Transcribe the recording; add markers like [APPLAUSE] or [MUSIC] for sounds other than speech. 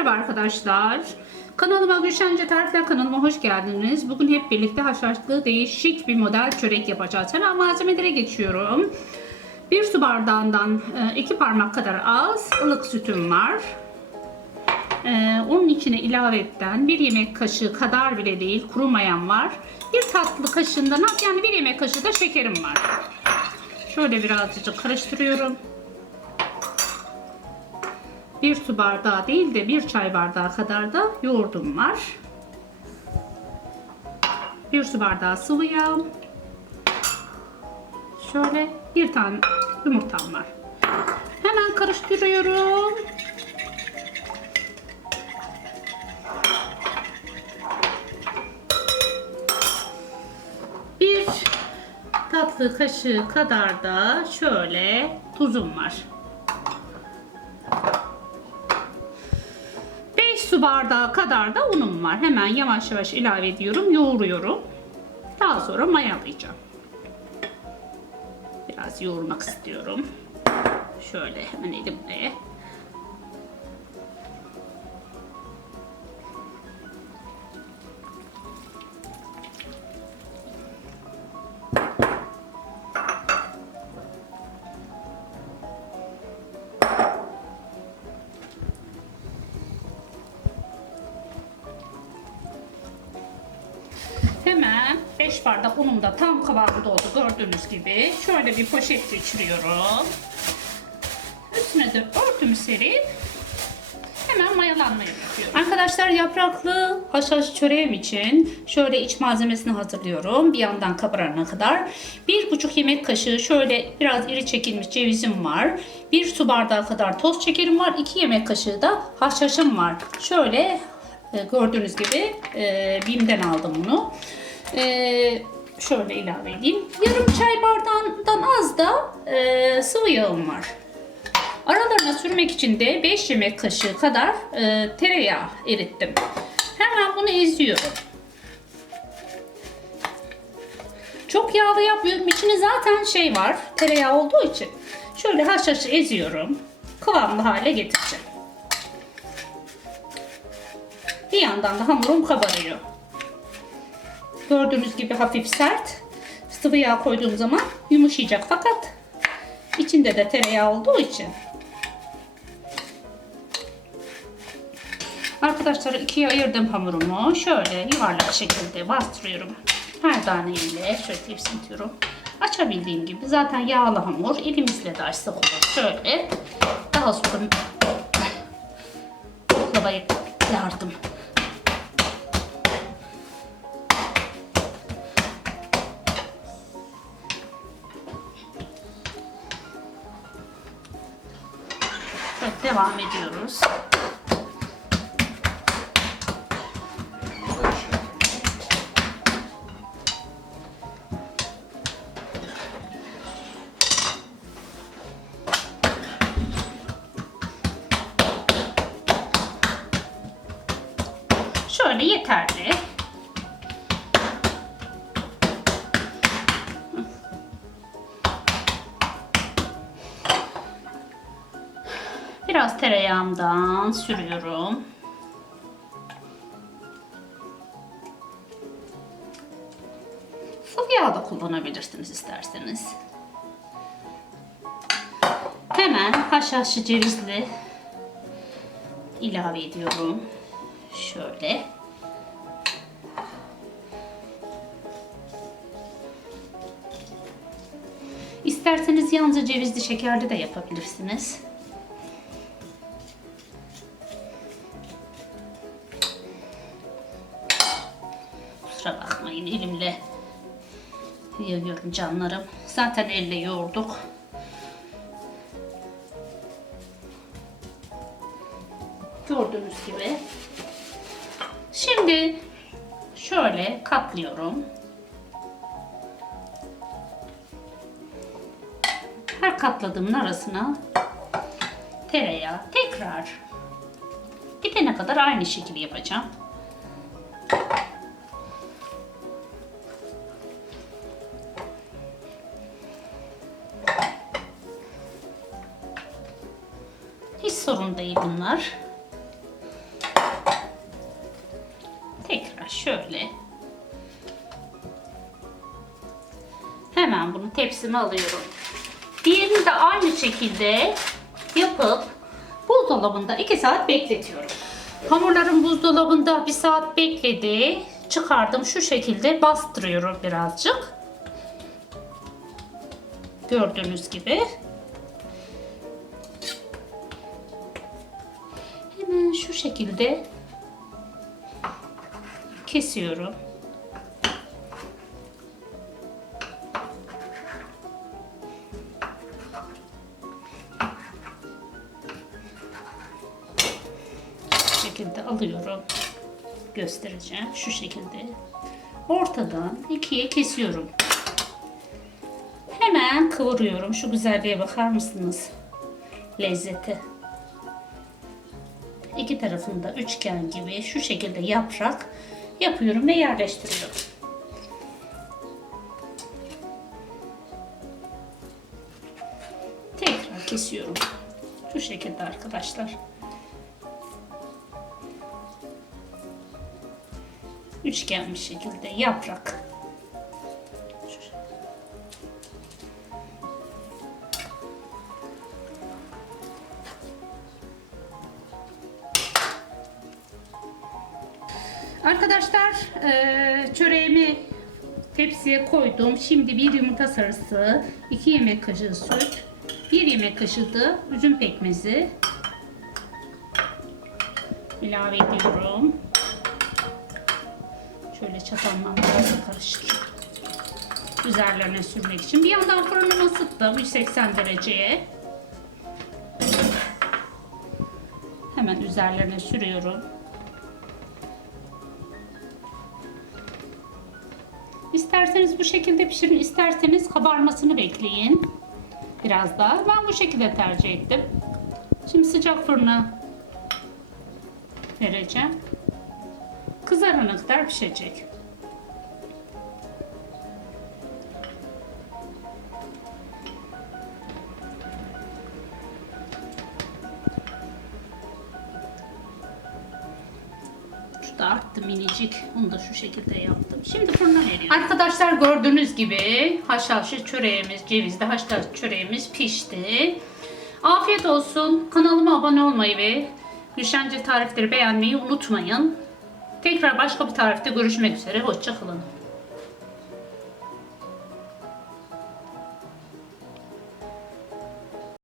Merhaba arkadaşlar. Kanalıma Gülşence Tarifler kanalıma hoş geldiniz. Bugün hep birlikte haşhaşlı değişik bir model çörek yapacağız. Hemen malzemelere geçiyorum. Bir su bardağından e, iki parmak kadar az ılık sütüm var. E, Onun içine ilavetten bir yemek kaşığı kadar bile değil kuru mayam var. Bir tatlı kaşığından az yani bir yemek kaşığı da şekerim var. Şöyle birazcık karıştırıyorum. Bir su bardağı değil de bir çay bardağı kadar da yoğurdum var. Bir su bardağı sıvı yağ. Şöyle bir tane yumurtam var. Hemen karıştırıyorum. Bir tatlı kaşığı kadar da şöyle tuzum var. Su bardağı kadar da unum var. Hemen yavaş yavaş ilave ediyorum, yoğuruyorum. Daha sonra mayalayacağım. Biraz yoğurmak istiyorum. Şöyle hemen elimle. 5 bardak unum da tam kıvamında oldu gördüğünüz gibi. Şöyle bir poşet geçiriyorum. Üstüne de örtümü serip hemen mayalanmayı bırakıyorum. Arkadaşlar yapraklı haşhaş çöreğim için şöyle iç malzemesini hazırlıyorum. Bir yandan kabarana kadar. Bir buçuk yemek kaşığı şöyle biraz iri çekilmiş cevizim var. Bir su bardağı kadar toz şekerim var. 2 yemek kaşığı da haşhaşım var. Şöyle e, gördüğünüz gibi e, BİM'den aldım bunu. E, şöyle ilave edeyim. Yarım çay bardağından az da e, sıvı yağım var. Aralarına sürmek için de 5 yemek kaşığı kadar e, tereyağı erittim. Hemen bunu eziyorum. Çok yağlı yapmıyorum. İçinde zaten şey var. Tereyağı olduğu için. Şöyle haşhaşı eziyorum. Kıvamlı hale getireceğim. Bir yandan da hamurum kabarıyor. Gördüğünüz gibi hafif sert. Sıvı yağ koyduğum zaman yumuşayacak fakat içinde de tereyağı olduğu için. Arkadaşlar ikiye ayırdım hamurumu. Şöyle yuvarlak şekilde bastırıyorum. Her taneyle şöyle tepsiliyorum. Açabildiğim gibi zaten yağlı hamur. Elimizle de açsak olur. Şöyle daha sonra [CLEARS THROAT] oklavaya yardım Evet, devam ediyoruz. Biraz tereyağımdan sürüyorum. Sıvı yağ da kullanabilirsiniz isterseniz. Hemen haşhaşlı cevizli ilave ediyorum. Şöyle. İsterseniz yalnızca cevizli şekerli de yapabilirsiniz. Bakmayın elimle yayıyorum canlarım. Zaten elle yoğurduk. Gördüğünüz gibi. Şimdi şöyle katlıyorum. Her katladığımın arasına tereyağı tekrar gidene kadar aynı şekilde yapacağım. sorun değil bunlar. Tekrar şöyle. Hemen bunu tepsime alıyorum. Diğerini de aynı şekilde yapıp buzdolabında 2 saat bekletiyorum. Hamurlarım buzdolabında 1 saat bekledi. Çıkardım şu şekilde bastırıyorum birazcık. Gördüğünüz gibi şekilde kesiyorum. Şu şekilde alıyorum. Göstereceğim. Şu şekilde. Ortadan ikiye kesiyorum. Hemen kıvırıyorum. Şu güzelliğe bakar mısınız? Lezzeti. İki tarafında üçgen gibi şu şekilde yaprak yapıyorum ve yerleştiriyorum. Tekrar kesiyorum. Şu şekilde arkadaşlar. Üçgen bir şekilde yaprak. Arkadaşlar eee, çöreğimi tepsiye koydum. Şimdi bir yumurta sarısı, 2 yemek kaşığı süt, 1 yemek kaşığı da üzüm pekmezi ilave ediyorum. Şöyle çatalla biraz karıştırıyorum. Üzerlerine sürmek için. Bir yandan fırınımı ısıttım 180 dereceye. Hemen üzerlerine sürüyorum. İsterseniz bu şekilde pişirin, isterseniz kabarmasını bekleyin. Biraz daha. Ben bu şekilde tercih ettim. Şimdi sıcak fırına vereceğim. Kızarana kadar pişecek. Da arttı minicik. Onu da şu şekilde yaptım. Şimdi fırına veriyorum. Arkadaşlar gördüğünüz gibi haşhaşlı çöreğimiz, cevizli haşhaşlı çöreğimiz pişti. Afiyet olsun. Kanalıma abone olmayı ve Gülşence tarifleri beğenmeyi unutmayın. Tekrar başka bir tarifte görüşmek üzere. Hoşçakalın.